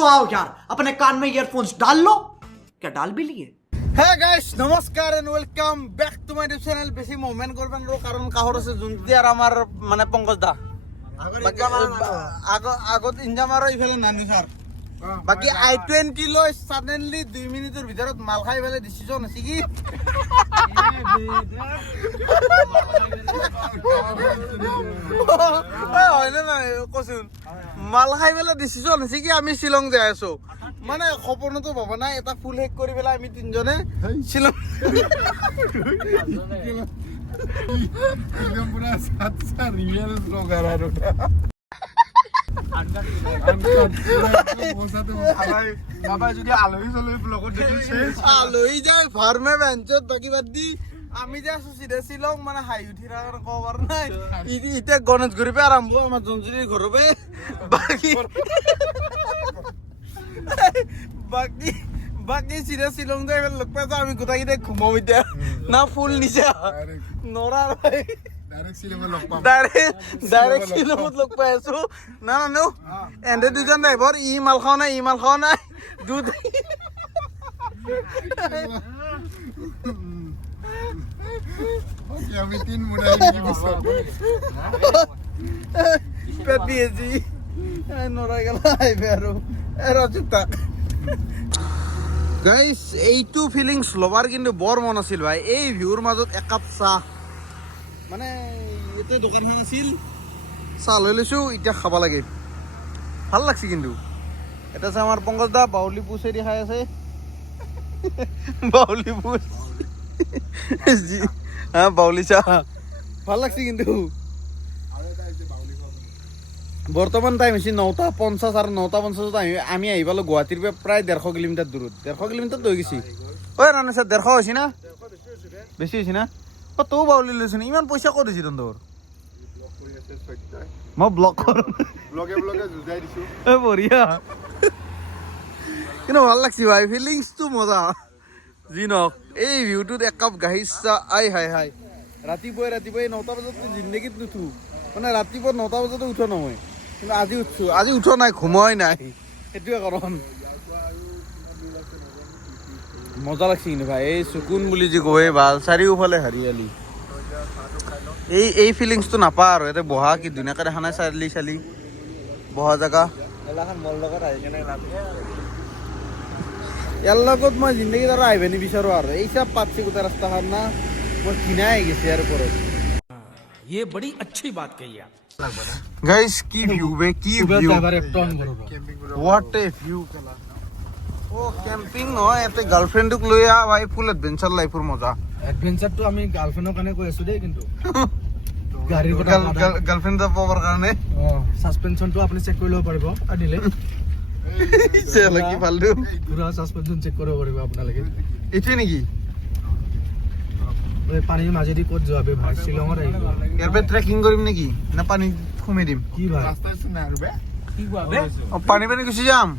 तो आओ यार अपने कान में ईयरफोन्स डाल लो। क्या डाल भी लिए? হ্যাঁ গাইস নমস্কাৰ and welcome back to my YouTube channel. বেশি মুভমেন্ট করবেন র কারণ কাহর আছে জুনতি আর আমার মানে পঙ্কজ দা আগত ইনজাম আর ইফালে নানু স্যার বাকি i20 লৈ সাডেনলি 2 মিনিটৰ ভিতৰত মাল খাই পেলাই ডিসিশন আছে কি হয় না কচোন মাল খাই পেলাই ডিসিশন আছে কি আমি শ্বিলং যাই আছো মানে সপোনতো ভাবা নাই এটা ফুল হেক কৰি পেলাই আমি তিনজনে শ্বিলং एकदम पूरा सातसा रियल ब्लॉगर है বাবা যদি আলহী চলহী ব্লগত দেখিছে আলহী যায় ফাৰ্মে বেঞ্চত বাকি বাদ দি আমি যে আছো চিধা শ্বিলং মানে হাই উঠি থাকাৰ খবৰ নাই এতিয়া গণেশগুৰি পৰা আৰম্ভ আমাৰ জনজুৰিৰ ঘৰৰ পৰা বাকি বাকি চিধা শ্বিলং যাই লগ পাইছো আমি গোটেইকেইটাই ঘুমাও এতিয়া না ফুল নিচা নৰা ডাইৰেক্ট শ্বিলঙত লগ পাই আছো না নানো এন্ডে দুজন ড্ৰাইভাৰ ই মাল খাও নাই দুধ আমি তিন মুড়াই পেট দিয়েছি নৰা গেল আহিবে আৰু ৰজুতা গাইস এইটো ফিলিংস লবাৰ কিন্তু বৰ মন আছিল ভাই এই ভিউৰ মাজত একাপ চাহ মানে এতে দোকানখন আছিল চাহ লৈ লৈছো এতিয়া খাব লাগে ভাল লাগছে কিন্তু এটা আছে আমাৰ পংকজ দা বাউলি পুছেদি খাই আছে বাউলি পুছ হ্যাঁ বাউলি চাহ ভাল লাগছে কিন্তু বৰ্তমান টাইম হৈছে 9:50 আৰু 9:50 আমি আহি পালো গুৱাহাটীৰ পৰা প্ৰায় 150 কিলোমিটাৰ দূৰত 150 কিলোমিটাৰ হৈ গৈছি ঐ ৰাণে ছাৰ 150 হৈছে না বেছি হৈছে না অ তও বাউলি লৈছ ইমান পইচা ক'ত দিছি তন্দৰ মই ব্লগ কৰোঁ ব্লগে জুজাই দিছো বঢ়িয়া কিন্তু ভাল লাগছি ভাই ফিলিংছটো মজা যি নহওক এই ভিউটোত এক কাপ গাখীৰ চাহ আই হাই ৰাতিপুৱাই 9টা বজাত জিন্দগীত নুঠো মানে ৰাতিপুৱা 9টা বজাতো উঠা নহয় কিন্তু আজি উঠছো আজি উঠা নাই ঘুমাই নাই সেইটোৱে কাৰণ মজা লাগছে কিন্তু ভাই এই চকুন বুলি যে কয় ভাল চাৰিওফালে হাৰিয়ালি এই ফিলিংছটো নাপা আৰু ইয়াতে বহা কি ধুনীয়াকৈ দেখা নাই চালি বহা জেগা ইয়াৰ লগত মই জিন্দগীত আৰু আহিব নিবিচাৰোঁ আৰু এই চব পাতছি গোটেই ৰাস্তাখন না মই কিনাই আহি গৈছে ইয়াৰ ওপৰত ये बड़ी अच्छी बात कही आप। গাইস কি ভিউ বে কি ভিউ হোয়াট এ ভিউ কেলা ও কেম্পিং নহয় এতে গাৰ্লফ্ৰেণ্ডক লৈ আ ভাই ফুল এডভেঞ্চাৰ লাইফৰ মজা এডভেঞ্চাৰটো আমি গাৰ্লফ্ৰেণ্ডৰ কাৰণে কৈ আছো দেই কিন্তু গাড়ীৰ কথা গাৰ্লফ্ৰেণ্ড পাবৰ কাৰণে সাসপেনশনটো আপুনি চেক কৰি ল'ব পাৰিব আনিলে চেলা কি ফালতু পুৰা সাসপেনশন চেক কৰিব পাৰিব আপোনালোকে এইটোৱে নেকি এই পানীৰ মাজেদি ক'ত যোৱাবে ভাই শ্বিলঙত আহিব ইয়াৰ পৰা ট্ৰেকিং কৰিম নেকি না পানীত সোমাই দিম কি ভাই ৰাস্তা আছে না আৰ বে কি কোৱাবে পানী গুচি যাম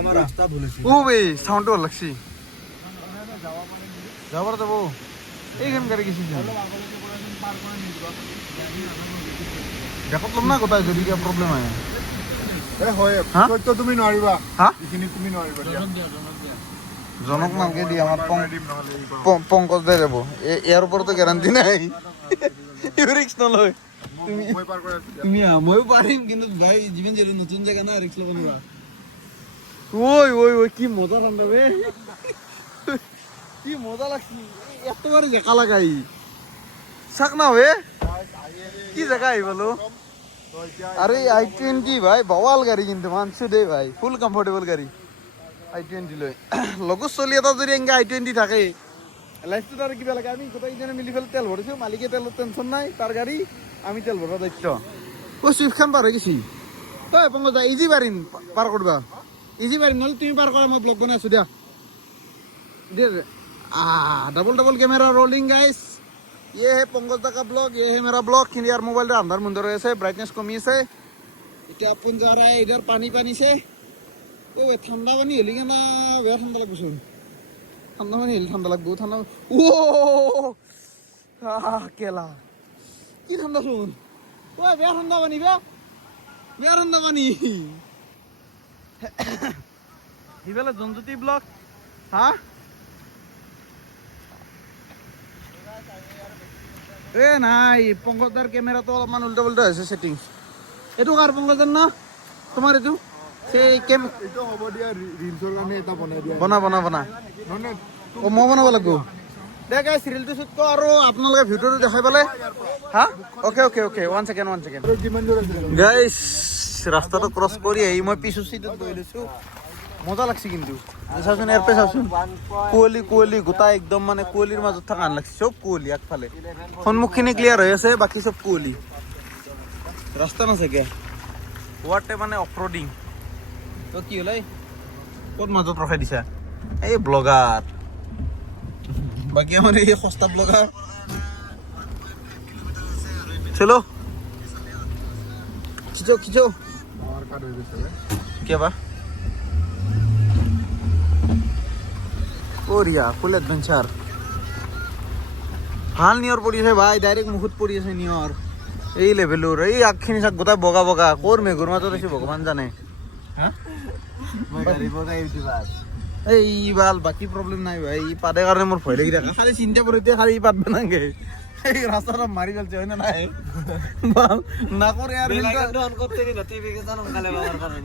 আমাৰ ৰাস্তা ভুলিছে ও বে সাউন্ডটো ভাল লাগছি যাবৰ যাব এইখান গাড়ী গেছি দেখত ল'ম না গোটাই যদি কিবা প্ৰব্লেম আহে এ হয় হা? তো তুমি নোৱাৰিবা হা এইখিনি তুমি নোৱাৰিবা দিয়া জনক নালকে দি আমাৰ দিম নহলে এইবাৰ পংকজ দাই যাব ইয়াৰ ওপৰতো গেৰাণ্টি নাই ৰিক্স নলয় মই পাৰ কৰি আছো তুমি ময়ো পাৰিম কিন্তু ভাই যিমান যিহেতু নতুন জেগা না ৰিক্স ল'ব নোৱাৰা ঐ কি মজা ঠাণ্ডা বে কি মজা লাগছি একেবাৰে জেকা লাগাই চাক না বে কি জেগা আহি পালো আৰে i20 ভাই বাওয়াল গাড়ী কিন্তু মানছো দেই ভাই ফুল কমফৰ্টেবল গাড়ী i20 লৈ লগৰ চলি এটা যদি এনেকৈ i20 থাকে লাইফটোত আৰু কিবা লাগে আমি গোটেইজনে মিলি পেলাই তেল ভৰিছোঁ মালিকে তেলৰ টেনশ্যন নাই তাৰ গাড়ী আমি তেল ভৰাৰ দায়িত্ব ঐ চুইফ্টখন পাৰ হৈ গৈছি তই পংকজ দা ইজি পাৰিম পাৰ কৰিবা ইজি পাৰিম নহ'লে তুমি পাৰ কৰা মই ব্লগ বনাই আছোঁ দিয়া डबल कैमरा रोलिंग गाइस ये है पंकज दा का ब्लॉग ये है मेरा ब्लॉग यार मोबाइल अंदर मुंदर से ब्राइटनेस कमी से इतना अपन जा रहा है इधर पानी से ओ ठंडा पानी हेली ना बेहद ठंडा लग सुन ठंडा पानी हेली ठंडा लग ठंडा ओ केला কি ঠান্ডা শুন ও বেয়া ঠান্ডা পানি বে ইয়াৰ পানী সিফালে জনজ্যোতি ব্লক হা এ নাই পংকজদাৰ কেমেৰাটো অলপমান উল্টা পুল্টা হৈছে ছেটিংছ এইটো কাৰ পংকজদাৰ না তোমাৰ এইটো সেই এইটো হ'ব দিয়া ৰিলছৰ কাৰণে এটা বনাই দিয়া বনা বনা বনা নহয় অ মই বনাব লাগিব দে গাইছ ৰিলটো শ্বুট কৰ আৰু আপোনালোকে ভিডিঅ'টো দেখাই পালে হা okay okay okay one second আৰু কিমান দূৰ আছে গাইছ ৰাস্তাটো ক্ৰছ কৰি আহি মই পিছৰ চিটত বহি লৈছোঁ মজা লাগছে কিন্তু চাওচোন ইয়াৰ পৰা চাওচোন কুঁৱলী কুঁৱলী গোটাই একদম মানে কুঁৱলীৰ মাজত থকা আন লাগছে চব কুঁৱলী আগফালে সন্মুখখিনি ক্লিয়াৰ হৈ আছে বাকী চব কুঁৱলী ৰাস্তা নাথাকে হোৱাটে মানে অফ ৰ'ডিং তো কি হ'ল ক'ত মাজত ৰখাই দিছা এই ব্লগাৰ বাকী আমাৰ এই সস্তা ব্লগাৰ চলো খিচো খিচো আমাৰ কাৰ্ড হৈ গৈছে क्या बा ওৰিয়া ফুল এডভেঞ্চাৰ ভাল নিয়ৰ পৰি আছে ভাই ডাইৰেক্ট মুখত পৰি আছে নিয়ৰ এই লেভেলৰ এই আগখিনি চাক গোটাই বগা বগা ক'ৰ মেঘৰ মাজত আছে ভগৱান জানে হা মই গাড়ী বনাই উঠি বাস এই ভাল বাকী প্ৰব্লেম নাই ভাই ই পাদে কাৰণে মোৰ ভয় লাগি থাকে খালি চিন্তা কৰি এতিয়া খালি ই পাতবে নাগে এই ৰাস্তাটা মাৰি পেলছে হয় না নাই ভাল নাকৰ এয়াৰ ফিল্টাৰ অন কৰতে নি নোটিফিকেশন সোনকালে পাওয়াৰ কাৰণে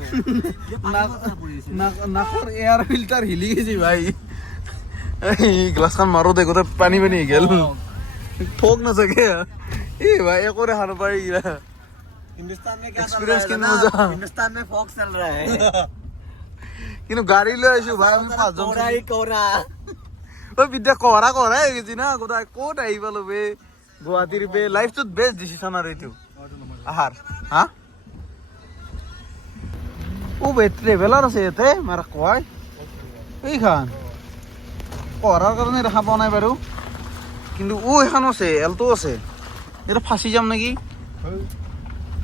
নাকৰ এয়াৰ ফিল্টাৰ হিলি গেছি ভাই এই গ্লাছখন মাৰো দে গোটেই পানী পানী গেল ठोक ना सके ए भाई एक और हार पाई हिंदुस्तान में क्या चल Experience रहा है कितना ना? मजा? हिंदुस्तान में फॉग चल रहा है কিন্তু গাড়ী লৈ আহিছো ভাই আমি পাঁচজন कोरा ही कोरा ঐ বিদ্যা কহৰা কহৰা হৈ গৈছি না গোটাই ক'ত আহি পালো বে গুৱাহাটীৰ বে লাইফটোত বেষ্ট ডিচিশ্যন আৰু এইটো আহাৰ হা ও বে ট্ৰেভেলাৰ আছে ইয়াতে মাৰা কয় এইখান কহৰাৰ কাৰণে দেখা পোৱা নাই বাৰু কিন্তু ও এখন আছে এলটো আছে এটা ফাঁচি যাম নেকি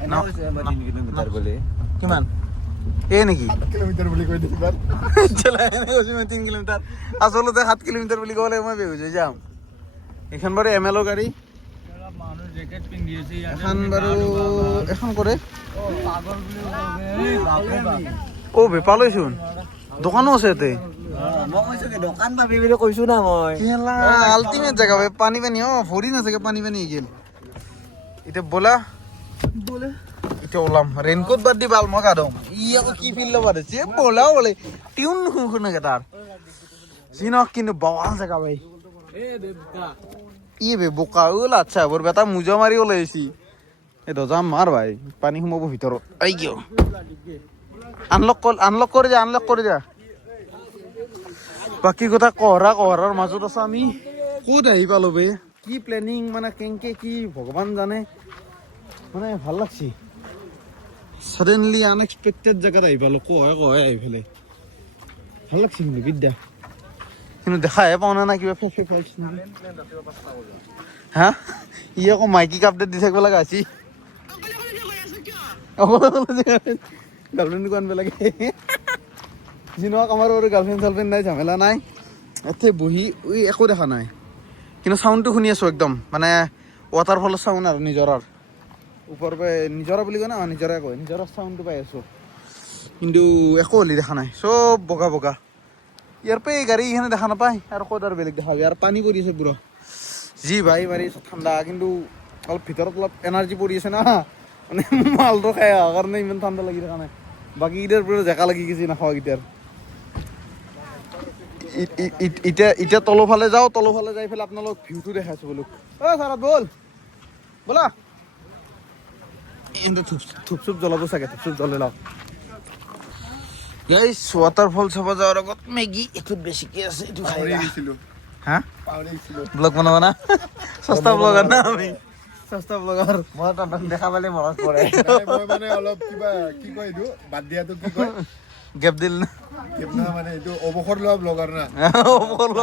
एना से 3 किलोमीटर बोले কিমান এ নেকি কিলোমিটাৰ বুলি কৈ দিছিলা চলাই এনে কৈছো মই 3 কিলোমিটাৰ আচলতে 7 কিলোমিটাৰ বুলি ক'লে মই বেহুচ হৈ যাম এখন বাৰু এমএলও গাড়ী মানুহ জ্যাকেট পিন্ধি আছে এখন বাৰু এখন কৰে পাগল বুলি ও বেপালৈছোন দোকানো আছে ইয়াতে মই কৈছো কি দোকান ভাবি বুলি কৈছো না মই কেলা আল্টিমেট জেগা বে পানী পানী অ ভৰি নাথাকে পানী পানী গেল এতিয়া বলা এতিয়া ওলাম ৰেইনকোট বাদ দি বাল মই কাঢ়ম ই আকৌ কি ফিল ল'ব দিছে বলা বলে টিউন শুনে তাৰ চিনক কিন্তু বাৱাল জেগা ভাই এ দেবকা ই বে বোকা ওল আচ্ছা বৰ বেটা মুজা মাৰি ওলাইছি এই দজাম মাৰ ভাই পানী সোমাব ভিতৰত আই কিয় আনলক কৰি যা বাকী কথা কহৰাৰ মাজত আছে আমি ক'ত আহি পালো বে কি প্লেনিং মানে কেংকে কি ভগৱান জানে মানে ভাল লাগছি সাডেনলি আনএক্সপেক্টেড জেগাত আহি পালো কহে আহি পেলাই ভাল লাগছি কিন্তু বিদ্যা কিন্তু দেখাহে পাওঁ না কিবা ফেফে পাইছ হা ই আকৌ মাইকী আপডেট দি থাকিব লগা হৈছে গাৰ্লফ্ৰেণ্ডক আনিব লাগে যিনক আমাৰ আৰু গাৰ্লফ্ৰেণ্ড নাই ঝামেলা নাই ইয়াতে বহি একো দেখা নাই কিন্তু চাউণ্ডটো শুনি আছোঁ একদম মানে ৱাটাৰফলৰ চাউণ্ড আৰু নিজৰাৰ ওপৰৰ পৰা নিজৰা বুলি কয় না নিজৰা কয় নিজৰাৰ চাউণ্ডটো পাই আছোঁ কিন্তু একো হলি দেখা নাই চব বগা বগা ইয়াৰ পৰা এই গাড়ী এইখানে দেখা নাপায় আৰু ক'ত আৰু বেলেগ দেখা পায় আৰু পানী পৰি আছে পুৰা যি ভাই মাৰি ঠাণ্ডা কিন্তু অলপ ভিতৰত অলপ এনাৰ্জি পৰি আছে না মানে মালটো খাই অহাৰ কাৰণে ইমান ঠাণ্ডা লাগি থকা নাই বাকীকেইটাৰ পুৰা জেকা লাগি গৈছে নাখাৱাকেইটাৰ এতিয়া তলফালে যাওঁ তলফালে যাই পেলাই আপোনালোক ভিউটো দেখাইছোঁ বোলো অ' ছাৰা ব'ল ব'লা থুপ চুপ জ্বলাব চাগে থুপ চুপ জ্বলাই লওক গাইছ ৱাটাৰফল চাব যোৱাৰ আগত মেগী এইটোত বেছিকৈ আছে এইটো খাই হা ব্লগ বনাব না সস্তা ব্লগাৰ না আমি সস্তা ব্লগাৰ মই তাত দেখা পালে মনত পৰে মই মানে অলপ কিবা কি কয় এইটো বাদ দিয়াটো কি কয় গেপ দিল না মানে এইটো অৱসৰ লোৱা ব্লগাৰ না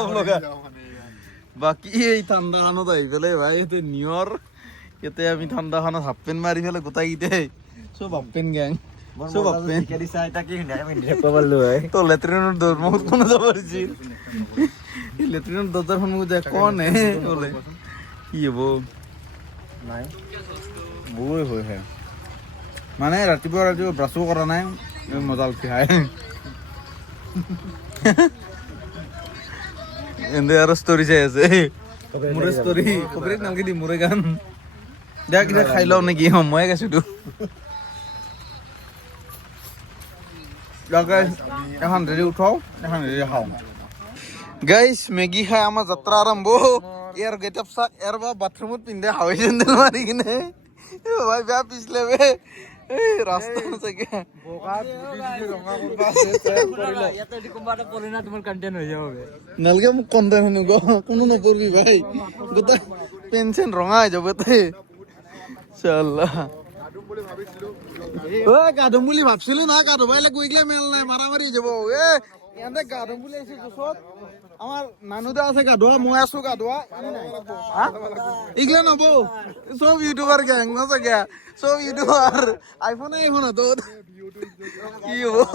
ব্লগাৰ বাকী এই ঠাণ্ডাখনত আহি পেলাই ভাই ইয়াতে নিয়ৰ ইয়াতে আমি ঠাণ্ডাখনত হাফ পেণ্ট মাৰি পেলাই গোটাইকেইটাই চব হাফ পেণ্ট গেং চব হাফ পেণ্ট কেদি চাই তাকি ধুনীয়াকে পিন্ধি থাকিব পাৰিলো হয় তো লেট্ৰিনৰ মুখত কোনো যাব পাৰিছিল এই লেট্ৰিনৰ দৰ্জাৰ সন্মুখত যায় কন হে বোলে কি হ'ব নাই বই হৈ হে মানে ৰাতিপুৱা ব্ৰাছো কৰা নাই মজা লাগছে খাই এনে আৰু ষ্টৰি চাই আছে মোৰে ষ্টৰি কপিৰাইট নালগে দি মোৰে গান দিয়া কিবা খাই লওঁ নেকি ময়ে গাইছোতো এখন দেৰি উঠাও এখন দেৰি খাওঁ গাইছ মেগী খাই আমাৰ যাত্ৰা আৰম্ভ ইয়াৰ গেটআপ চাক ইয়াৰ বা বাথৰুমত পিন্ধে হাৱাই চেণ্ডেল মাৰি কিনে ভাই বেয়া পিছলে বে এই ৰাস্তা চাগে নালগে মোক কণ্টেণ্ট শুনো কোনো নপৰিবি ভাই গোটেই পেঞ্চন ৰঙা হৈ যাব তে চাল্লা গা ধুম বুলি ভাবছিলো না গা ধুবাইলে গৈ গলে মেল নাই মাৰামাৰি যাব ইয়াতে গা ধুম বুলি আহিছে ওচৰত আমাৰ নানুদা আছে গা ধোৱা মই আছো গা ধোৱা এইগিলা নব চব ইউটিউবাৰ গেং নচাগে চব ইউটিউবাৰ আইফোনে আইফোন হাতত কি হব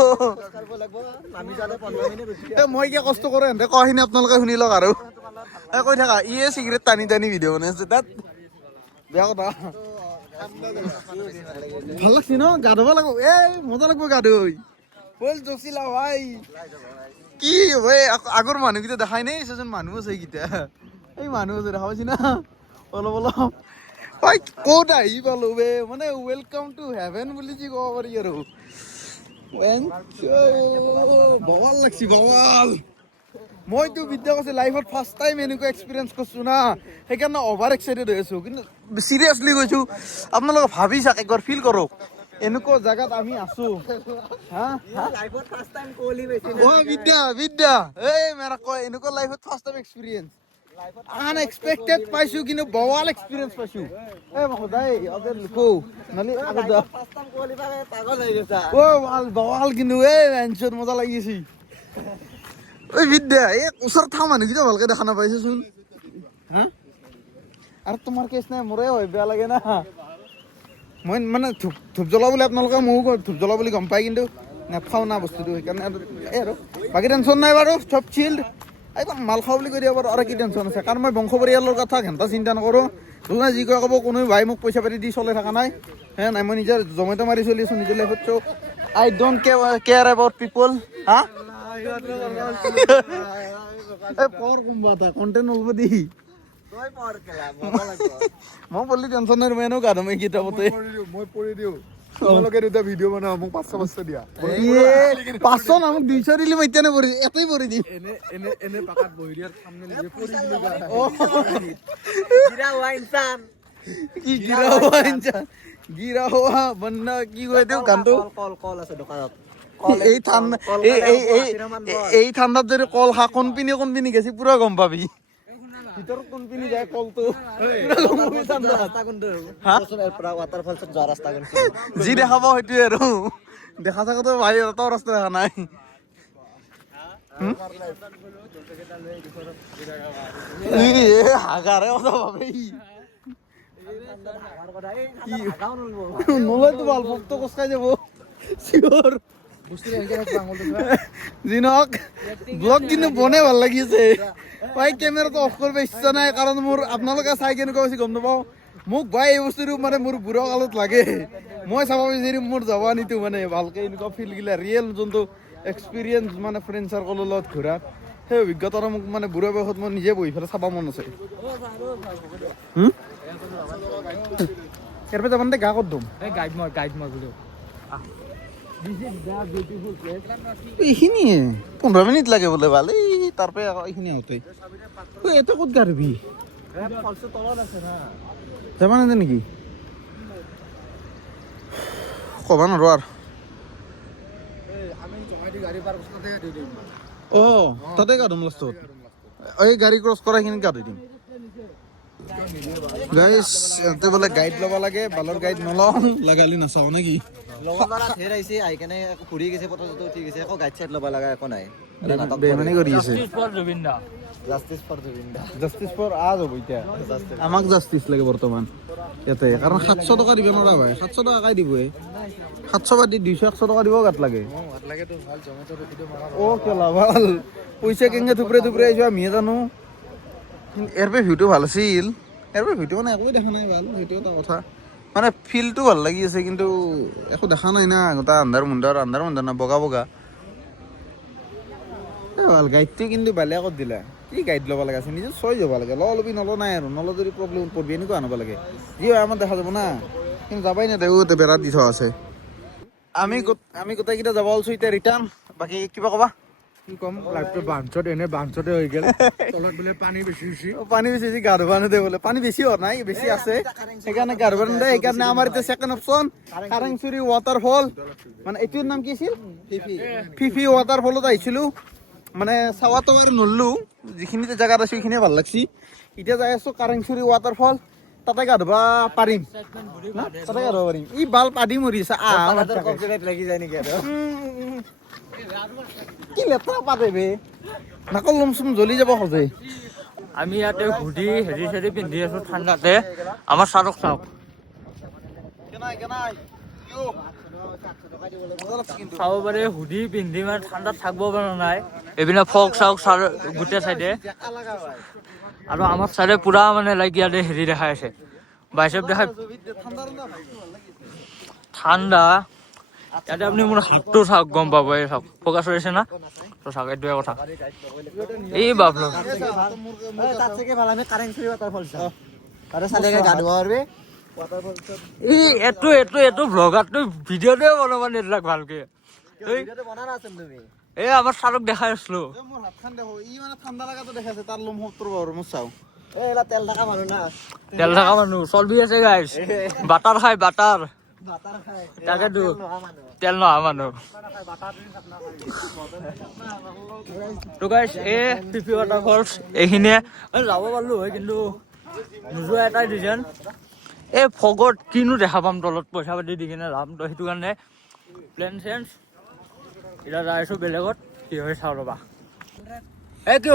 মই কিয় কষ্ট কৰো এহেঁতে কখিনি আপোনালোকে শুনি লওক আৰু কৈ থাকা ইয়ে চিগাৰেট টানি টানি ভিডিঅ' বনাইছে তাত বেয়া কথা ভাল লাগছে ন গা ধুব লাগিব মজা লাগিব গা ধুই বল জচিলা ভাই কি ভাই আগৰ মানুহকেইটা দেখাই নাই এজন মানুহ আছে এইকেইটা এই মানুহ আছে দেখা পাইছি না অলপ অলপ ভাই ক'ত আহি পালো বে মানে ৱেলকাম টু হেভেন বুলি যি ক'ব পাৰি আৰু বৱাল লাগছি বৱাল মইতো বিদ্যা কৈছে লাইফত ফাৰ্ষ্ট টাইম এনেকুৱা এক্সপিৰিয়েঞ্চ কৰিছো না সেইকাৰণে অভাৰ এক্সাইটেড হৈ আছো কিন্তু চিৰিয়াছলি কৈছো আপোনালোকে ভাবি চাওক একবাৰ ফিল কৰক এনেকুৱা জাগাত আমি আছো বিদ্যা এই মেৰা কয় এনেকুৱা লাইফত ফাৰ্ষ্ট টাইম এক্সপিৰিয়েঞ্চ আনএক্সপেক্টেড পাইছো কিন্তু বৱাল এক্সপিৰিয়েঞ্চ পাইছো বৱাল কিন্তু মেনচন মজা লাগিছে ঐ বিদ্যা এই ওচৰত থকা মানুহকেইটা ভালকে দেখা নাপাইছোচোন আৰু তোমাৰ কেছ নাই মোৰে হয় বেয়া লাগে না মই মানে ধূপ জ্বলা বুলি আপোনালোকে ময়ো ধূপ জ্বলা বুলি গম পাই কিন্তু নাখাওঁ না বস্তুটো সেইকাৰণে এই আৰু বাকী টেনশ্যন নাই বাৰু চব চিল্ড একদম মাল খাওঁ বুলি কৈ দিব পাৰোঁ আৰু কি টেনশ্যন আছে কাৰণ মই বংশ পৰিয়ালৰ কথা ঘণ্টা চিন্তা নকৰোঁ যোনে যি কয় ক'ব কোনো ভাই মোক পইচা পাতি দি চলাই থকা নাই নাই মই নিজৰ জমেট' মাৰি চলি আছোঁ নিজৰ লাইফত চ' আই ডোণ্ট কেয়াৰ এবাউট পিপল পৰ কোনোবা এটা কণ্টেণ্ট নলব দি মই পঢ়লি টেনশ্যন নাই মই এনেও গা ধুমাই কিতাপতে মই পঢ়ি দিওঁ তোমালোকে দুটা ভিডিঅ' বনাও মোক 500 দিয়া 500 না মোক 200 দিলি মই এতিয়া পঢ়ি এটাই পঢ়ি দিম এনে পাকাত বহি দিয়াৰ সামনে নিজে পঢ়ি দিলো কি গিৰা হোৱা ইনচান গিৰা হোৱা বন্না কি কয় দিওঁ গানটো কল আছে দোকানত এই ঠাণ্ডাত যদি কল খা কোনপিনি গেছি পুৰা গম পাবি ভিতৰত কোনপিনি যায় কলটো যি দেখাব সেইটোৱে আৰু দেখা থাকাতো ভাই এটাও ৰাস্তা দেখা নাই হাগাৰে কথা ভাবি নলয়তো ভাল ভক্ত কচকাই যাব চিঞৰ জিনক ব্লগ কিন্তু বনে ভাল লাগিছে ভাই কেমেৰাটো অফ কৰিব ইচ্ছা নাই কাৰণ মোৰ আপোনালোকে চাই কেনেকুৱা হৈছে গম নাপাওঁ মোক ভাই এই বস্তুটো মানে মোৰ বুঢ়া কালত লাগে মই চাব বিচাৰিম মোৰ জৱানীটো মানে ভালকে এনেকুৱা ফিল গিলা ৰিয়েল যোনটো এক্সপিৰিয়েঞ্চ মানে ফ্ৰেণ্ড চাৰ্কলৰ লগত ঘূৰা সেই অভিজ্ঞতাটো মোক মানে বুঢ়া বয়সত মই নিজে বহি পেলাই চাব মন আছে ইয়াৰ পৰা যাবানে গা ক'ত ধুম গাইড মই বোলো এইখিনিয়ে 15 মিনিট লাগে বোলে ভাল এই তাৰ পৰা আকৌ এইখিনি আহোঁতে এটা ক'ত গা ধুবি যাবা নাযায় নেকি ক'বা নোৱাৰো আৰু তাতে গা ধুম লাষ্টত এই গাড়ী ক্ৰছ কৰা এইখিনিত গা ধুই দিম গাইছ ইয়াতে বোলে গাইড ল'ব লাগে বালৰ গাইড নলওঁ লাগালি নাচাওঁ নেকি বেমানি কৰি আছে জাষ্টিছ ফৰ আজ হ'ব এতিয়া আমাক জাষ্টিছ লাগে বৰ্তমান ইয়াতে কাৰণ 700 টকা দিব নোৱাৰা ভাই 700 টকা কাই দিব 700 বাদ দি 200 টকা দিব গাত লাগে কেলা ভাল পইচা কেনেকৈ থুপৰে আহিছো আমিহে জানো ইয়াৰ পৰা ভিউটো ভাল আছিল ইয়াৰ পৰা ভিডিঅ' মানে একোৱে দেখা নাই ভাল সেইটো এটা কথা মানে ফিলটো ভাল লাগি আছে কিন্তু একো দেখা নাই না গোটা আন্ধাৰ মুন্ধাৰ না বগা বগা ভাল গাইডটো কিন্তু বেলেগ ক'ত দিলা কি গাইড ল'ব লাগে আছে নিজে চই যাব লাগে ল'বি নাই আৰু নল যদি প্ৰব্লেম পঢ়বি এনেকুৱা আনিব লাগে যি হয় আমাৰ দেখা যাব না কিন্তু যাবাই নেদেখো বেৰাত দি থোৱা আছে আমি গোটেইকেইটা যাব ওলছো এতিয়া ৰিটাৰ্ণ বাকী কিবা ক'বা কি কম লাইফটো বাঞ্চতে হৈ গেল তলত বোলে পানী বেছি হৈছে পানী বেছি গা ধুবা নেদে বোলে পানী বেছি হোৱা নাই বেছি আছে সেইকাৰণে গা ধুবা নেদে সেইকাৰণে আমাৰ এতিয়া ছেকেণ্ড অপশ্যন কাৰেংচুৰি ৱাটাৰফল মানে এইটোৰ নাম কি আছিল ফিফি ৱাটাৰফলত আহিছিলোঁ মানে চাৱাতো আৰু নল্লো যিখিনিতে জেগাত আছোঁ সেইখিনিয়ে ভাল লাগছি এতিয়া যাই আছোঁ কাৰেংচুৰি ৱাটাৰফল তাতে গা ধুবা পাৰিম তাতে গা ধুবা পাৰিম ই বাল পাদি মৰি আছে লাগি যায় নেকি আৰু কি লেতেৰা পাতে বে নাকল লম চুম জ্বলি যাব খোজে আমি ইয়াতে হুডি হেৰি চেৰি পিন্ধি আছো ঠাণ্ডাতে আমাৰ চাৰক চাওক চাব পাৰে হুডি পিন্ধি মানে ঠাণ্ডাত থাকিব পৰা নাই এইপিনে ফক চাওক চাৰ গোটেই চাইডে আৰু আমাৰ চাইডে পুৰা মানে লাইক ইয়াতে হেৰি দেখাই আছে বাইচেপ দেখাই ঠাণ্ডা ইয়াতে আপুনি মোৰ হাতটো চাওক গম পাব এই চাওক ফকাচ হৈছে না তো চাওক এইটোৱে কথা এই বাপলো এইটো ভ্লগাৰটো ভিডিঅ'টোৱে বনাব নেলাগ ভালকে এই আমাৰ চাৰক দেখাই আছিলো মোৰ হাতখন দেখো ই মানে ঠাণ্ডা লগাটো দেখাইছে তাৰ লম সত্তৰ বাৰু মোৰ চাওঁ তেল থকা মানুহ চলবি আছে গাইছ বাটাৰ খাই বাটাৰ তাকেতো তেল নহা মানুহ তো গাইছ এই ফিফি ৱাটাৰফলছ এইখিনিয়ে যাব পাৰিলো হয় কিন্তু নোযোৱা এটাই ৰিজন এই ফগত কিনো দেখা পাম তলত পইচা পাতি দি কিনে যাম তো সেইটো কাৰণে প্লেন চেঞ্জ এতিয়া যাই আছো বেলেগত কি হয় চাওঁ ৰ'বা এই কি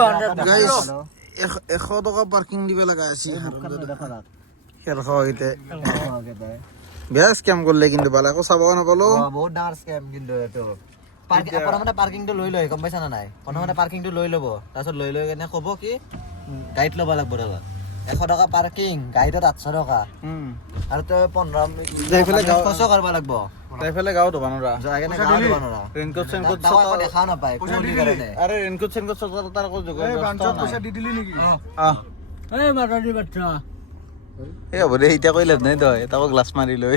এশ টকা পাৰ্কিং দিব লগা আছে খেল খাওয়াইতে বেয়া স্কেম কৰিলে কিন্তু বালা আকৌ চাব নাপালো বহুত ডাঙৰ স্কেম কিন্তু এইটো প্ৰথমতে পাৰ্কিংটো লৈ লয় গম পাইছা না নাই প্ৰথমতে পাৰ্কিংটো লৈ ল'ব তাৰপিছত লৈ কেনে ক'ব কি গাইড ল'ব লাগিব দাদা 100 টকা পাৰ্কিং গাইডত 800 টকা আৰু তই 15 যাইফালে গাঁও খৰচ কৰিব লাগিব যাইফালে গাঁও ধোবা নৰা যাই কেনে গাঁও দিব নোৱাৰা ৰেইনকোট চেনকোট দাও দেখাও নাপায় কোহলি কাৰণে আৰে ৰেইনকোট চেনকোট চকলা তাৰ আকৌ জগৰ পইচা দি দিলি নেকি এই মাতাৰি বাচ্চা এই হ'ব দে এতিয়া কৈ লাভ নাই তই তাকো গ্লাছ মাৰি লৈ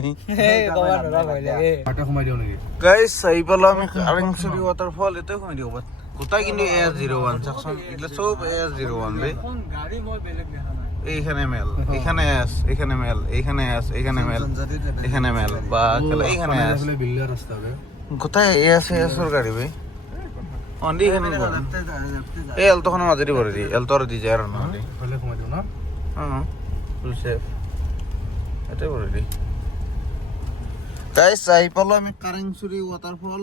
সোমাই দিওঁ নেকি গাইছ আহি পালো আমি কাৰেংচুৰি ৱাটাৰফল এতে সোমাই দিওঁ ক'ৰবাত গোটাই কিন্তু AS01 চাকচোন এইগিলা চব AS01 বে গাড়ী মই বেলেগ দেখা নাই এইখানে মেল এইখানে এস এইখানে মেল এইখানে এস এইখানে মেল এইখানে মেল বা কেলা এইখানে এস বিল্লা ৰাস্তা বে গোটাই এসৰ গাড়ী বে অন্দি এইখানে এই এলটোখনৰ মাজেদি ভৰি দি এলটোৰ দি যায় আৰু নহ'লে ফালে সোমাই দিওঁ না ফুল চেফ এতে ভৰি দি গাইছ আহি পালো আমি কাৰেংচুৰি ৱাটাৰফল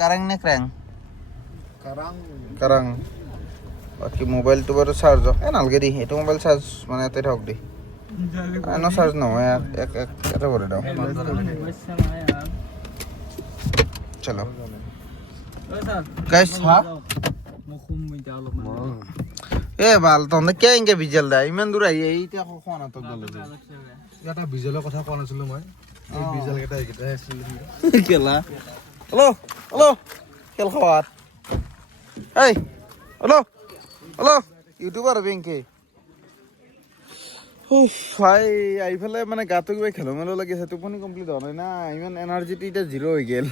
কাৰেং নে ক্ৰেং কাৰাং বাকী মোবাইলটো বাৰু চাৰ্জ নালাগে দি এইটো মোবাইল চাৰ্জ মানে ইয়াতে থাকক দি এনে চাৰ্জ নহয় এটা ভৰি দিওঁ চলো গাইছ হা এ ভাল তহঁতে কিয় এনেকে ভিজেল দা ইমান দূৰ আহি এতিয়া খোৱা নাটক এটা বিজলৰ কথা কোৱা নাছিলো মই এই বিজল কেইটা এইকেইটাই আছিল খেলা হেল্ল' হেল্ল' খেল খোৱাত এই হেল্ল' হেল্ল' ইউটিউবাৰ বেংকে ভাই আহি পেলাই মানে গাটো কিবা খেলো মেলো লাগিছে টোপনি কমপ্লিট হোৱা নাই না ইমান এনাৰ্জিটো এতিয়া জিৰ' হৈ গ'ল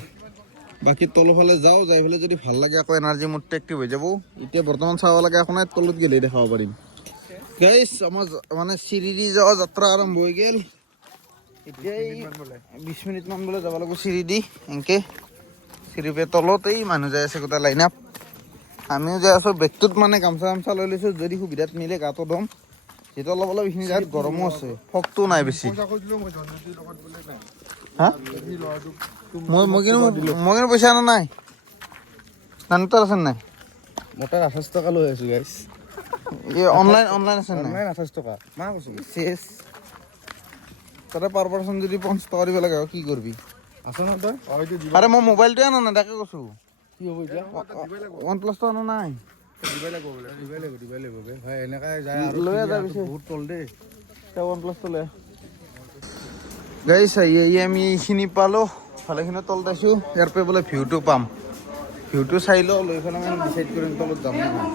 বাকী তলফালে যাওঁ যাই পেলাই যদি ভাল লাগে আকৌ এনাৰ্জি মোৰটো এক্টিভ হৈ যাব এতিয়া বৰ্তমান চাব লাগে একো নাই তলত গ'লেই দেখাব পাৰিম গাইছ আমাৰ মানে চিৰি দি যোৱা যাত্ৰা আৰম্ভ হৈ গ'ল এতিয়া 20 মিনিটমান বোলে যাব লাগিব চিৰি দি এনেকৈ চিৰি পে তলত এই মানুহ যাই আছে গোটেই লাইন আপ আমিও যাই আছোঁ বেগটোত মানে গামছা গামছা লৈ লৈছোঁ যদি সুবিধাত মিলে গাটো ধম যিটো অলপ অলপ এইখিনি জেগাত গৰমো আছে ফগটো নাই বেছি হা মই কিন্তু পইচা অনা নাই নানুতৰ আছে নাই মই তাত 28 টকা লৈ আছো গাইছ এই অনলাইন আছে নাই 28 টকা মা কৈছো চেছ তাতে পাৰ পাৰ্চন যদি 50 টকা দিব লাগে কি কৰিবি আছে না তই আৰে মই মোবাইলটোৱে আনা নাই তাকে কৈছোঁ কি হ'ব এতিয়া OnePlus টো আনা নাই দিবাই লাগিব বে ভাই এনেকাই যায় আৰু লৈ যা পিছে বহুত তল দেই OnePlus টো লৈ গাইছ আমি এইখিনি পালোঁ ভালেখিনি তলত আছোঁ ইয়াৰ পৰা বোলে ভিউটো পাম ভিউটো চাই লওঁ লৈ পেলাই মানে ডিচাইড কৰিম তলত যাম নে নাই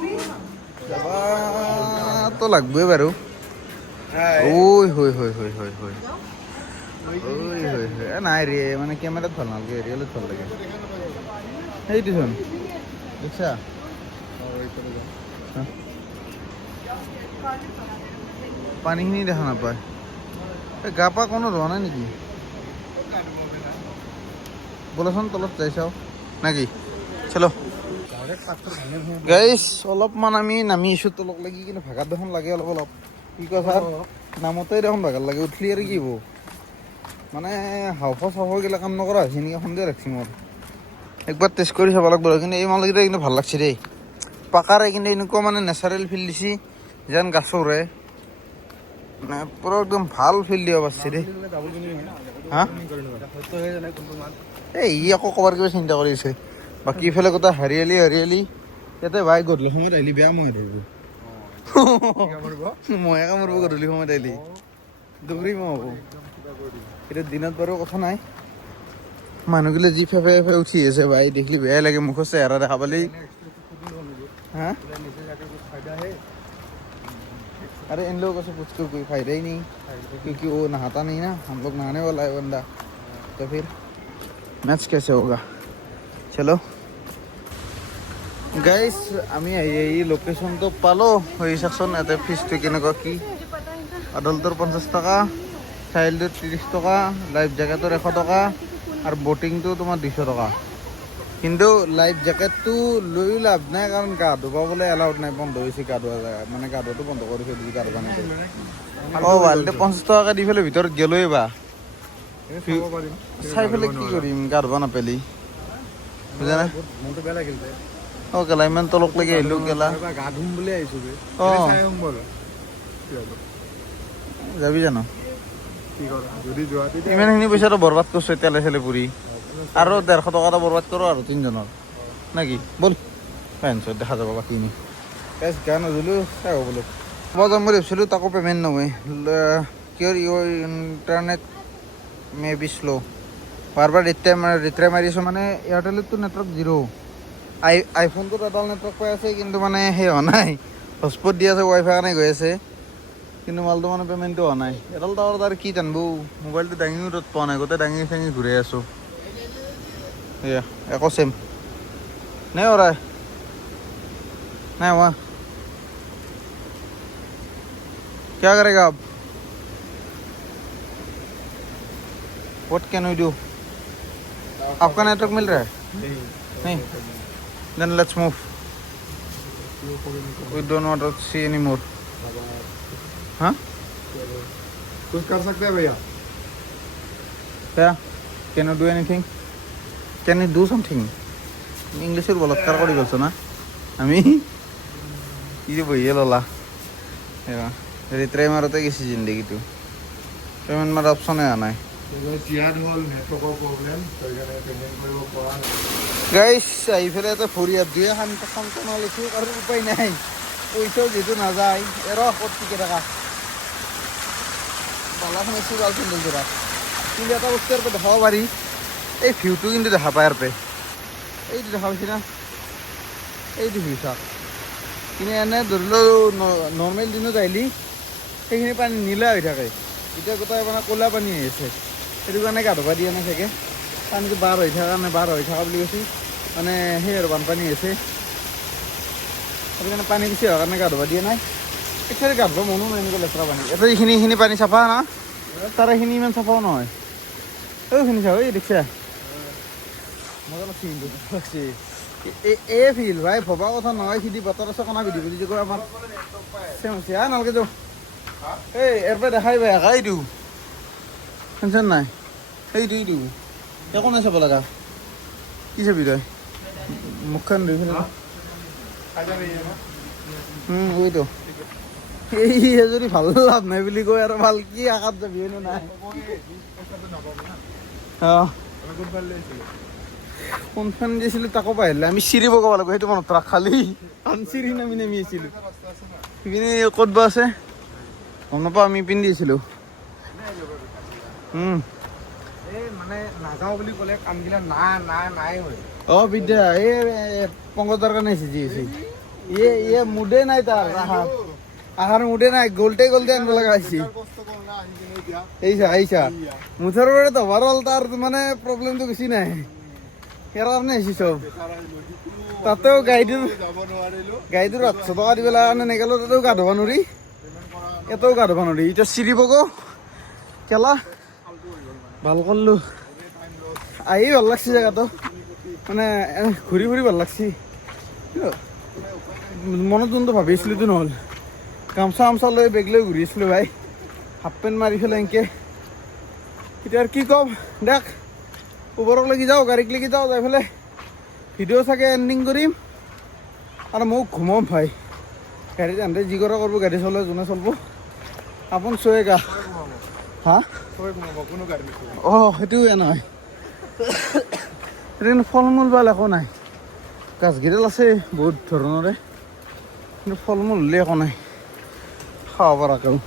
যাবাতো লাগবই বাৰু ঐ হয় হয় হয় হয় হয় ঐ হয় হয় নাই ৰে মানে কেমেৰাত ভাল নালাগে ৰিয়েলত ভাল লাগে সেইটোচোন দেখিছা পানীখিনি দেখা নাপায় এই গা পা কোনো ধোৱা নাই নেকি ব'লাচোন তলত যাই চাওঁ নাকি চলো গাইছ অলপমান আমি নামি আছোঁ তলক লাগি কিন্তু ভাগাত দেখোন লাগে অলপ অলপ কি কয় ছাৰ নামতে দেখোন ভাগাত লাগে উঠলি আৰু কি হ'ব মানে হাওফাও চাওফাওগিলা কাম নকৰা হৈছে নেকি সন্দেহ ৰাখছি মোৰ একবাৰ টেষ্ট কৰি চাব লাগিব কিন্তু এই মালকেইটা কিন্তু ভাল লাগছে দেই পাকাৰে কিন্তু এনেকুৱা মানে নেচাৰেল ফিল দিছি যেন গাছৰে মানে পুৰা একদম ভাল ফিল দিব পাৰছি দেই হা এই ই আকৌ ক'বাৰ কিবা চিন্তা কৰি আছে বাকী ইফালে গোটেই হাৰিয়ালি হাৰিয়ালি ইয়াতে ভাই গধূলি সময়ত আহিলি বেয়া মই ধৰিব মহে কামুৰিব গধূলি সময়ত আহিলি দৌৰিম হ'ব এতিয়া দিনত বাৰু কথা নাই মানুহগিলা যি ফেফে ফেফে উঠি আছে ভাই দেখিলি বেয়াই লাগে মুখৰ চেহেৰা দেখা পালি হা अरे इन लोगों से पूछ के कोई फायदा ही नहीं क्योंकि वो नहाता नहीं ना हम लोग नहाने वाला है बंदा तो फिर मैच कैसे होगा चलो गाइस আমি এই লোকেশনটো পালো হৈ চাচোন এতে ফিজটো কেনেকুৱা কি আডলটোৰ 50 টকা চাইল্ডৰ 30 টকা লাইফ জেকেটৰ 100 টকা আৰু বটিংটো তোমাৰ 200 টকা কিন্তু লাইফ জেকেটটো লৈ লাভ নাই কাৰণ গা ধুবাবলৈ এলাউড নাই বন্ধ হৈছে গা ধোৱা জেগা মানে গা ধোৱাটো বন্ধ কৰিছে যদি গা ধুবা নিদিয়ে অঁ ভালতে 50 টকাকৈ দি পেলাই ভিতৰত গেলোৱে বা চাই পেলাই কি কৰিম গা ধুবা নাপালি বুজা নাই মনটো বেয়া লাগিল অঁ গেলা ইমান তলক লাগি আহিলোঁ গেলা গা ধুম বুলি আহিছোঁ অঁ যাবি জানো কি কৰা যদি যোৱা ইমানখিনি পইচাটো বৰবাদ কৰিছোঁ তেলে চেলে পুৰি আৰু 150 টকা এটা বৰবাদ কৰোঁ আৰু 3জনৰ নাকি ব'ল পেঞ্চত দেখা যাব বাকী নি পেজ গা নজলো চাই হ'ব বোলো মই যাম বুলি ভাবিছিলোঁ তাকো পে'মেণ্ট নহয় কিয়ৰ ইয়ৰ ইণ্টাৰনেট মে বি শ্ল' বাৰ ৰিট্ৰাই মাৰিছোঁ মানে এয়াৰটেলততো নেটৱৰ্ক জিৰ' আইফোনটোত এডাল নেটৱৰ্ক পাই আছে কিন্তু মানে সেই হোৱা নাই হটস্পট দি আছে ৱাইফাই কাৰণে গৈ আছে কিন্তু মালটো মানে পে'মেণ্টটো হোৱা নাই এডাল টাৱাৰত আৰু কি টানবো মোবাইলটো দাঙিও তত পোৱা নাই গোটেই দাঙি চাঙি ঘূৰাই আছোঁ এয়া একো চেম নাই ওৰাই নাই हुआ क्या करेगा अब व्हाट कैन वी डू आपका नेटवर्क मिल रहा है नहीं then let's move we don't want to see any more हाँ कुछ कर सकते हैं भैया क्या can you do anything can you do something ইংলিশের বলৎকার করে বলছো না আমি কি যে বইয়ে ললা রিট্রাই মারতে গেছি জিন্দগিটো পেমেন্ট মারার অপশনে আনাই ইয়াত হ'ল নেটৱৰ্কৰ প্ৰব্লেম সেইকাৰণে পেমেণ্ট কৰিব পৰা নাই গাইছ আহি পেলাই এটা ফৰিয়াদ দুয়ে খান্ত লৈছোঁ আৰু উপায় নাই পইচাও যিহেতু নাযায় এৰ ক'ত টিকে থকা বালাখন আছোঁ ভাল চেণ্ডেল যোৰা কিন্তু এটা বস্তু আৰু দেখাব পাৰি এই ভিউটো কিন্তু দেখা পায় আৰু এইটো দেখা পাইছি না এইটো ভিউ চাওক কিন্তু এনে ধৰি লওঁ নৰ্মেল দিনত আহিলি সেইখিনি পানী নীলা হৈ থাকে এতিয়া গোটেই মানে ক'লা পানী আহি আছে সেইটো কাৰণে গা ধুবা দিয়া নাই চাগে পানীটো বাৰ হৈ থকা বুলি কৈছোঁ মানে সেই আৰু বানপানী হৈছে সেইটো কাৰণে পানী বেছি হোৱাৰ কাৰণে গা ধুবা দিয়া নাই একচুৱেলি গা ধুবা মনো নাই এনেকুৱা লেতেৰা পানী এতিয়া এইখিনি পানী চাফা না তাৰ এইখিনি ইমান চাফাও নহয় এইখিনি চাওক এই দেখিছা মজা লাগছে কিন্তু লাগছে এ ফিল ভাই ভবা কথা নহয় সিদি বতৰ আছে কণা ভিডিঅ' বুলি যে কয় আমাৰ চেম আছে নালগে যাওঁ এই ইয়াৰ পৰা দেখাই পাই এইটো শুনছেন নাই এইটো একো নাই চাব লগা কি চাবি তই মুখখন ধুই পেলাই ওইটো এই যদি ভাল লাভ নাই বুলি কয় আৰু ভাল কি আঘাত যাবি হয়নে নাই অঁ কোনখন দিছিলোঁ তাকো পাৰিলে আমি চিৰি বগাব লাগিব সেইটো মনত ৰাখ খালি চিৰি নামি আহিছিলোঁ সেইখিনি ক'ত বা আছে গম নাপাওঁ আমি পিন্ধি দিছিলোঁ এই মানে নাযাওঁ বুলি ক'লে কামগিলা নাই হয় অ বিদ্যা এই পংকজৰ কাৰণে সিজি আছে ইয়ে মুডে নাই তাৰ আহাৰ মুডে নাই গল্টে আনিব লগা হৈছে এইছা মুঠৰ পৰা তো ওভাৰঅল তাৰ মানে প্ৰব্লেমটো বেছি নাই ইয়াৰ কাৰণে আহিছে চব তাতেও গাড়ীটোৰ 800 টকা দিব লগা কাৰণে নেগেলো তাতেও গা ধুব নোৱাৰি এটাও গা ধুব নোৱাৰি এতিয়া চিৰি বগো খেলা ভাল কৰিলো আহি ভাল লাগছে জেগাটো মানে ঘূৰি ভাল লাগছি মনত যোনটো ভাবিছিলোঁ তো নহ'ল গামছা লৈ বেগ লৈ ঘূৰি আছিলোঁ ভাই হাফ পেণ্ট মাৰি পেলাই এনেকৈ এতিয়া আৰু কি ক'ম দেখ ওপৰক লাগি যাওঁ গাড়ীক লাগি যাওঁ যাই পেলাই ভিডিঅ' চাগে এণ্ডিং কৰিম আৰু মোক ঘুমাম ভাই গাড়ী আনতে যি কৰা কৰিব গাড়ী চলাই যোনে চলিব আপোন চয়েগা হা সেইটোও বেয়া নহয় কিন্তু ফল মূল ভাল একো নাই গাছকেইডাল আছে বহুত ধৰণৰে কিন্তু ফল মূল হ'লে একো নাই খাব পৰাকৈ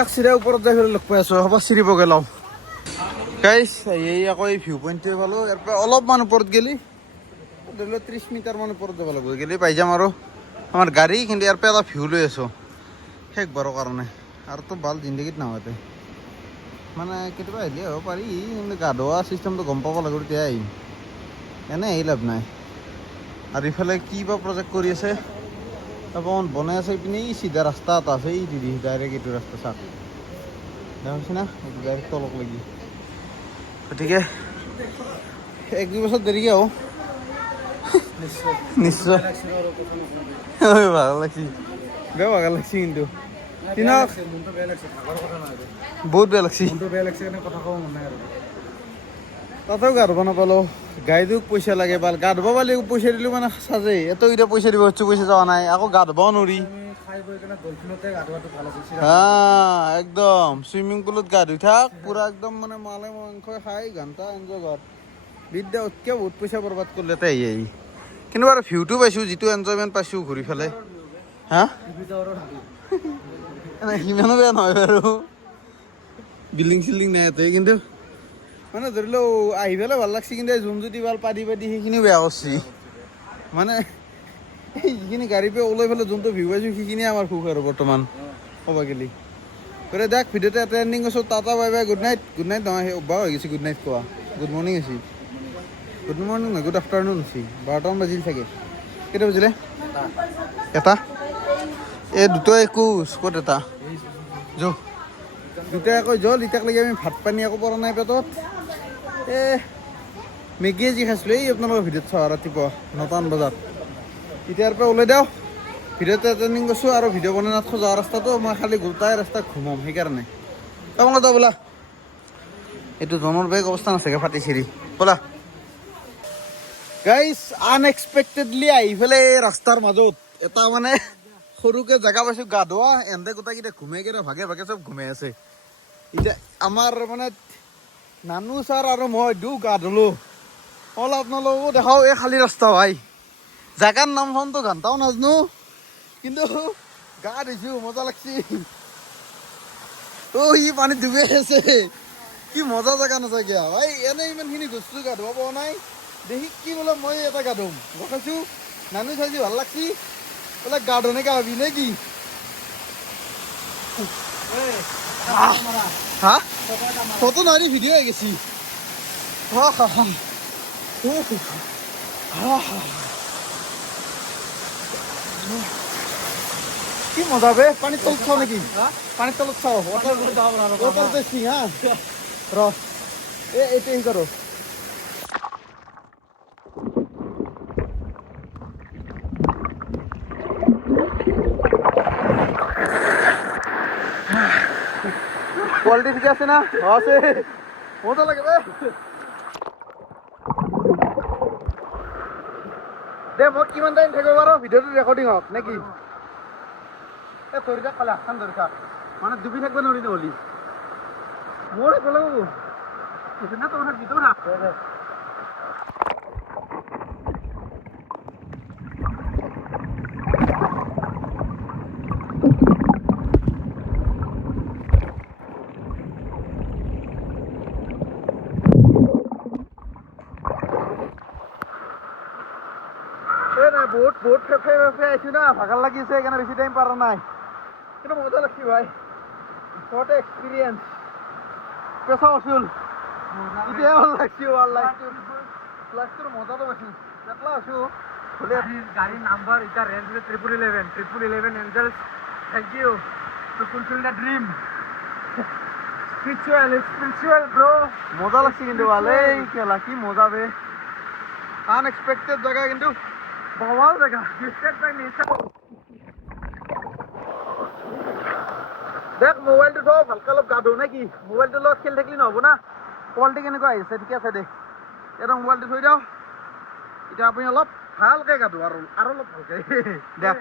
এক চিৰা ওপৰত যাই পেলাই লগ পাই আছোঁ হ'ব চিৰি বগাই লওঁ গাইছ এই আকৌ এই ভিউ পইণ্টটোৱে পালোঁ ইয়াৰ পৰা অলপমান ওপৰত গেলি ধৰি লওক 30 মিটাৰমান ওপৰত যাব লাগিব গেলি পাই যাম আৰু আমাৰ গাড়ী কিন্তু ইয়াৰ পৰা এটা ভিউ লৈ আছোঁ শেষবাৰৰ কাৰণে আৰু তো ভাল জিন্দগীত নাহতে মানে কেতিয়াবা আহিলে হ'ব পাৰি কিন্তু গা ধোৱা চিষ্টেমটো গম পাব লাগিব তেতিয়া আহিম এনেই আহি লাভ নাই আৰু ইফালে কি বা প্ৰজেক্ট কৰি আছে অকণমান বনাই আছে ইপিনে চিধা ৰাস্তা এটা আছে এই দিদি ডাইৰেক্ট এইটো ৰাস্তা চাক দেখা পাইছে না এইটো ডাইৰেক্ট তলক লাগি গতিকে 1-2 বছৰ দেৰিকৈ আহোঁ নিশ্চয় ভাল লাগছি বেয়া ভাগৰ লাগছি কিন্তু মনটো বেয়া লাগছে ভাগৰ কথা নাই বহুত বেয়া লাগছি মনটো বেয়া লাগছে কাৰণে কথা ক'ব মন নাই আৰু তাতেও গা ধুব নাপালোঁ গাড়ীটোক পইচা লাগে ভাল গা ধুব পালে পইচা দিলোঁ মানে চাজে এটো এতিয়া পইচা দিব পইচা যোৱা নাই আকৌ গা ধুবও নোৱাৰি খাই বৈ কেনে ডলফিনতে গা ধোৱাটো ভাল আছিল একদম চুইমিং পুলত গা ধুই থাক পুৰা একদম মানে মালে মাংস খাই ঘণ্টা এনজয় কৰ বিদ্যা উতকৈ বহুত পইচা বৰবাদ কৰিলে তাই আহি কিন্তু বাৰু ভিউটো পাইছোঁ যিটো এনজয়মেণ্ট পাইছোঁ ঘূৰি পেলাই হা সিমানো বেয়া নহয় বাৰু বিল্ডিং চিল্ডিং নাই ইয়াতে কিন্তু মানে ধৰি লওঁ আহি পেলাই ভাল লাগছে কিন্তু যোনটো দিৱাল পাদি সেইখিনিও বেয়া কৰিছে মানে যিখিনি গাড়ী পৰা ওলাই পেলাই যোনটো ভিউ পাইছোঁ সেইখিনিয়ে আমাৰ সুখ আৰু বৰ্তমান ক'ব গ'লে গতিকে দেখ ভিডিঅ'টো এটা এণ্ডিং কৰিছোঁ tata bye bye good night নহয় সেই অভ্যাস হৈ গৈছে গুড নাইট কোৱা গুড মৰ্ণিং হৈছে গুড মৰ্ণিং নহয় গুড আফটাৰনুন হৈছে 12টা মান বাজিল চাগে কেইটা বাজিলে এটা এই দুটা 21 ক'ত এটা যো দুটা আকৌ জল এতিয়ালৈকে আমি ভাত পানী আকৌ পৰা নাই পেটত মেগীয়ে যি খাইছিলোঁ এই আপোনালোকৰ ভিডিঅ'ত চাওঁ ৰাতিপুৱা 9টা বজাত এতিয়াৰ পৰা ওলাই দিওঁ ভিডিঅ'টো এটেণ্ডিং কৰিছোঁ আৰু ভিডিঅ' বনাই নাথাকোঁ যোৱা ৰাস্তাটো মই খালি গোটাই ৰাস্তাত ঘুমাম সেইকাৰণে তোমালোকে যাওঁ বোলা এইটো জনৰ বেগ অৱস্থা নাথাকে ফাটি চিৰি বোলা গাইজ আনএক্সপেক্টেডলি আহি পেলাই ৰাস্তাৰ মাজত এটা মানে সৰুকৈ জেগা পাইছোঁ গা ধোৱা এহেঁতে গোটেইকেইটা ঘুমাই কেইটা ভাগে চব ঘুমাই আছে এতিয়া আমাৰ মানে নানু ছাৰ আৰু মই গা ধুলোঁ হ'ল আপোনালোকো দেখাওঁ এই খালী ৰাস্তা ভাই জেগাৰ নামখনতো ঘণ্টাও নাজানো কিন্তু গা ধুইছোঁ মজা লাগছি সি পানীত ডুবে আছে কি মজা জেগা নাচাগে ভাই এনেই ইমানখিনি গৈছোঁ গা ধুব পৰা নাই দেখি কি বোলে মই এটা গা ধুম ৰখাইছোঁ নানু চাইছোঁ ভাল লাগছি বোলে গা ধুনে গা হবি নে কি হা ফটো নাই ভিডিঅ' হৈ গেছি কি মজা বে পানীৰ তলত চাওঁ নেকি পানীৰ তলত চাওঁ ৱাটাৰ টেষ্টিং হা ৰ এইটো হেৰি কৰোঁ কোৱালিটি ঠিকে আছে না আছে মজা লাগে বে দে মই কিমান টাইম থাকিব পাৰোঁ ভিডিঅ'টো ৰেকৰ্ডিং হওক নে কি এই ধৰি থাক কালি হাতখন ধৰি থাক মানে ডুবি থাকিব নোৱাৰি নহ'লি মোৰ একলে না তোমাৰ ভিতৰত না ৰখে আহিছো না ভাগাৰ লাগিছে সেইকাৰণে বেছি টাইম পাৰা নাই কিন্তু মজা লাগছি ভাই হোৱাট এক্সপিৰিয়েঞ্চ পেছা আছিল এতিয়া ভাল লাগছি লাইফটোৰ মজাটো পাইছো পেটলা আছো গাড়ীৰ নাম্বাৰ এতিয়া range 1111 angels thank you to fulfil the dream spiritual bro মজা লাগছে কিন্তু ভালে খেলা কি মজা বে আনএক্সপেক্টেড জায়গা কিন্তু বাৱাল জেগা গিফটেড বাই নেচাৰ দেখ মোবাইলটো থ ভালকে অলপ গা ধো নে কি মোবাইলটোৰ লগত খেলি থাকিলে নহ'ব না কোৱালিটি কেনেকুৱা আহিছে ঠিকে আছে দে এটা মোবাইলটো থৈ দিওঁ এতিয়া আপুনি অলপ ভালকে গা ধো আৰু অলপ ভালকে দেখ